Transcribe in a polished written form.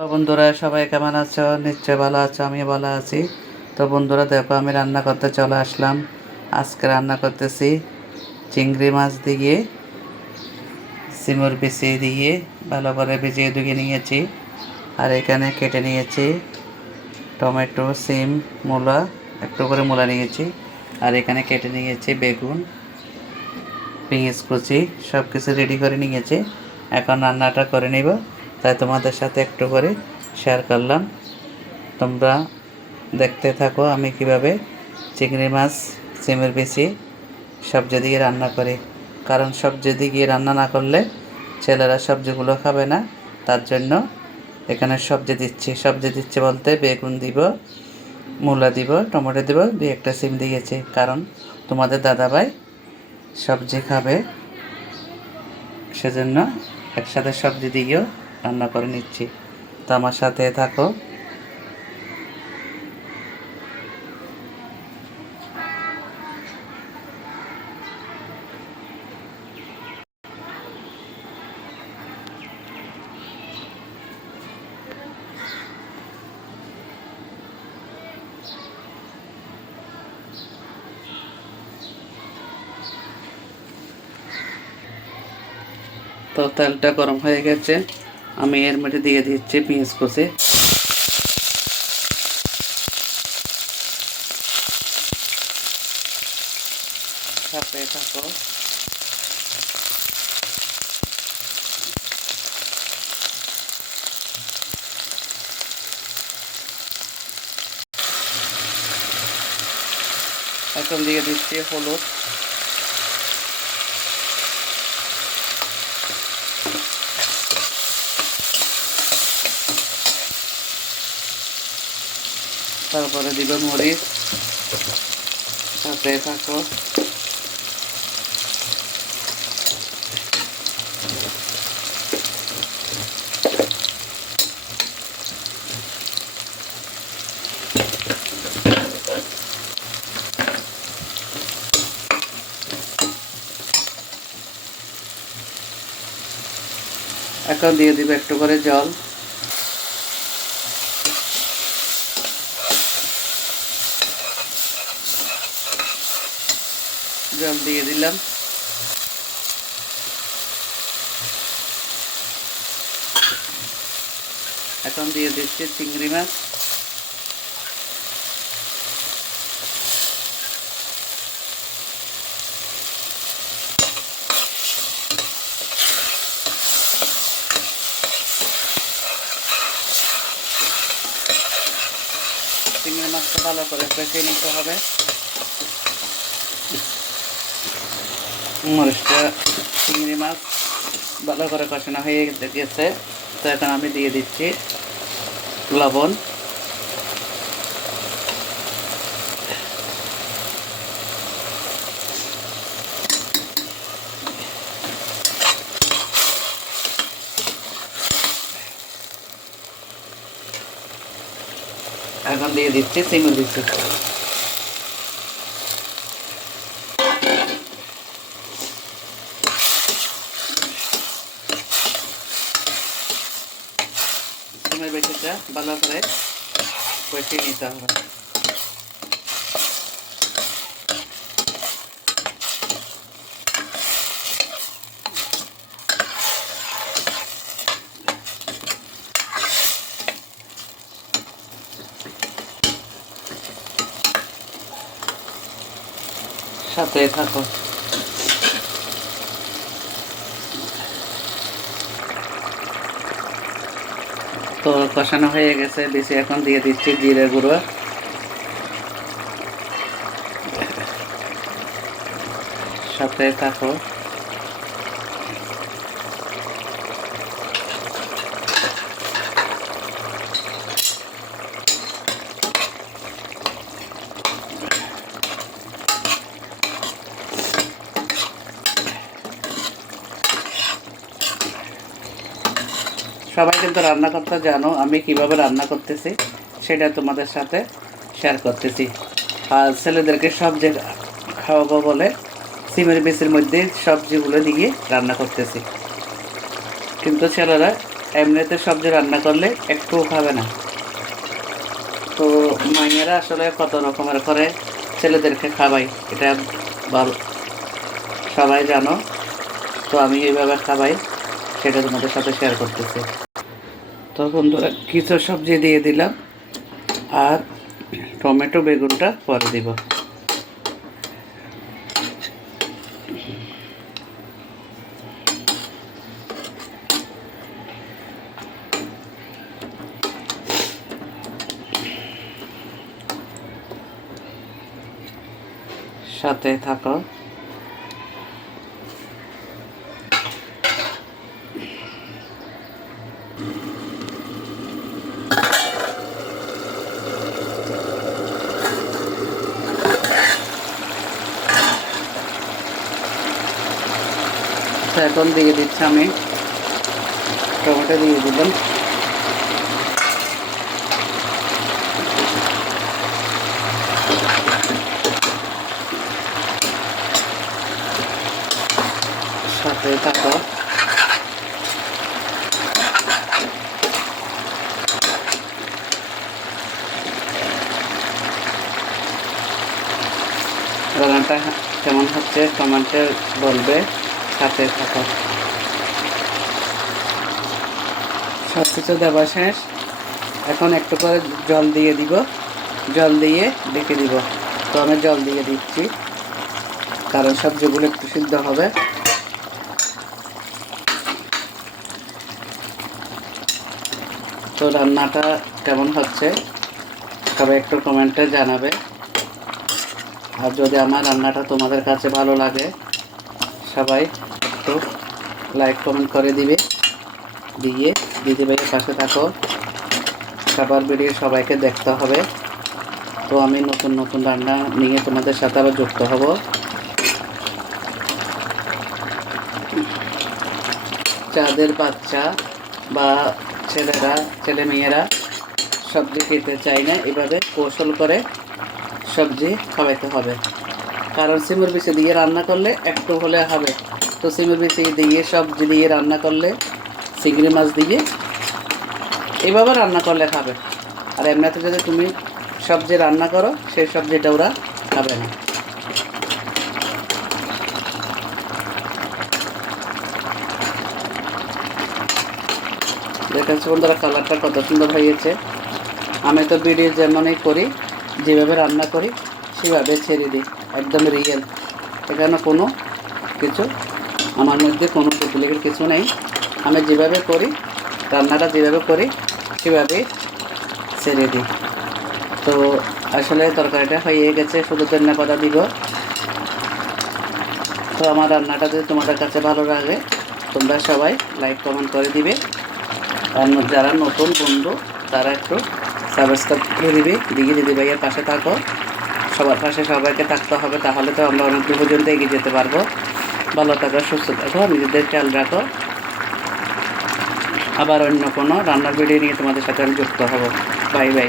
তো বন্ধুরা সবাই কেমন আছো? নিশ্চয় ভালো আছো, আমি ভালো আছি। তো বন্ধুরা দেখো, আমি রান্না করতে চলে আসলাম। আজকে রান্না করতেছি চিংড়ি মাছ দিয়ে সিমুর পিসি দিয়ে ভালো করে ভিজিয়ে ধুয়ে নিয়েছি। আর এখানে কেটে নিয়েছি টমেটো, সিম, মূলা, একটু করে মূলা নিয়েছি। আর এখানে কেটে নিয়েছি বেগুন, পেঁয়াজ কুচি, সব কিছু রেডি করে নিয়েছি। এখন রান্নাটা করে নিব, তাই তোমাদের সাথে একটু করে শেয়ার করলাম। তোমরা দেখতে থাকো আমি কিভাবে চিংড়ি মাছ সিমের বেশি সবজি দিয়ে রান্না করি। কারণ সবজি দিয়ে রান্না না করলে ছেলেরা সবজিগুলো খাবে না, তার জন্য এখানে সবজি দিচ্ছি বলতে বেগুন দিব, মূলা দিব, টমেটো দিব, দুই একটা সিম দিয়েছি। কারণ তোমাদের দাদাভাই সবজি খাবে, সেজন্য একসাথে সবজি দিয়েও রান্না করে নিচ্ছি। তো আমার সাথে থাকো। তো তেলটা গরম হয়ে গেছে, আমি এর মধ্যে দিয়ে দিচ্ছি পেঁয়াজ কুচি। সাথে থাকো। এখন দিয়ে দিচ্ছি হলুদ, তারপরে দিব মরিচ। সাথে থাকো। এখন দিয়ে দিব একটু করে জল। জল দিয়ে দিলাম। এখন দিয়ে দিচ্ছি চিংড়ি মাছ। চিংড়ি মাছটা ভালো করে কষিয়ে নিতে হবে। মরিচটা, চিংড়ি মাছ ভালো করে কষানো হয়ে গেছে। তো এখন আমি দিয়ে দিচ্ছি লবণ। এখন দিয়ে দিচ্ছি সিমের বিচি। সিমের বিচিটা ভালো করে কষিয়ে নিতে হবে। সাথে থাকো। তো কষানো হয়ে গেছে বেশি, এখন দিয়ে দিচ্ছি জিরে গুঁড়ো। সাথে থাকো। সবাই কিন্তু রান্না করতে জানো, আমি কিভাবে রান্না করতেছি সেটা তোমাদের সাথে শেয়ার করতেছি। আর ছেলেদেরকে সবজি খাওয়াবো বলে সিমের বিচির মধ্যে সবজিগুলো দিয়ে রান্না করতেছি, কিন্তু ছেলেরা এমনিতে সবজি রান্না করলে একটুও খাবে না। তো মায়েরা আসলে কত রকমের করে ছেলেদেরকে খাওয়াই, এটা সবাই জানো। তো আমি এইভাবে খাওয়াই, সেটা তোমাদের সাথে শেয়ার করতেছি। তো বন্ধুরা কিছু সবজি দিয়ে দিলাম, আর টমেটো বেগুনটা পরে দিব। সাথে থাকো। এখন দিয়ে দিচ্ছি আমি টমেটো দিয়ে দিলাম। সাথে থাকো। রান্নাটা কেমন হচ্ছে কমেন্টে বলবে। সাথে থাকো। সব কিছু দেওয়া শেষ। এখন একটু করে জল দিয়ে দিব, জল দিয়ে ঢেকে দিব। তো আমি জল দিয়ে দিচ্ছি, কারণ সবজিগুলো একটু সিদ্ধ হবে। তো রান্নাটা কেমন হচ্ছে সবাই একটু কমেন্টে জানাবে। আর যদি আমার রান্নাটা তোমাদের কাছে ভালো লাগে, সবাই একটু লাইক কমেন্ট করে দিবে। দিয়ে দিদিভাইয়ের পাশে থাকো। সবার ভিডিও সবাইকে দেখতে হবে। তো আমি নতুন নতুন রান্না নিয়ে তোমাদের সাথে আবার যুক্ত হব। যাদের বাচ্চা বা ছেলেমেয়েরা সবজি খেতে চায় না, এভাবে কৌশল করে সবজি খাওয়াইতে হবে। কারণ সিমের বিচি দিয়ে রান্না করলে একটু হলে হবে। তো সিমের বিচি দিয়ে সবজি দিয়ে রান্না করলে, চিংড়ি মাছ দিয়ে এভাবে রান্না করলে খাবে। আর এমনিতে যদি তুমি সবজি রান্না করো, সেই সবজিটা ওরা খাবে না। দেখাচ্ছি বন্ধুরা কালারটা কত সুন্দর হয়েছে। আমি তো ভিডিও যেমনই করি, যেভাবে রান্না করি সেভাবে ছেড়ে দিই, একদম রিয়েল। এখানে কোনো কিছু আমার মধ্যে কোনো ডুপ্লিকেট কিছু নেই। আমি যেভাবে করি, রান্নাটা যেভাবে করি সেভাবে ছেড়ে দিই। তো আসলে তরকারিটা হয়ে গেছে, শুধু ধন্যবাদ দিব। তো আমার রান্নাটা যদি তোমাদের কাছে ভালো লাগে, তোমরা সবাই লাইক কমেন্ট করে দিবে। আর যারা নতুন বন্ধু তারা একটু সাবস্ক্রাইব করে দিবে। দিদিভাইয়ের পাশে থাকো। সবার পাশে সবাইকে থাকতে হবে, তাহলে তো আমরা অনেক দূর পর্যন্ত এগিয়ে যেতে পারবো। ভালো থাকো, সুস্থ থাকো, নিজেদের খেয়াল রাখো। আবার অন্য কোনো রান্নার ভিডিও নিয়ে তোমাদের সাথে আমি যুক্ত হব। Bye bye.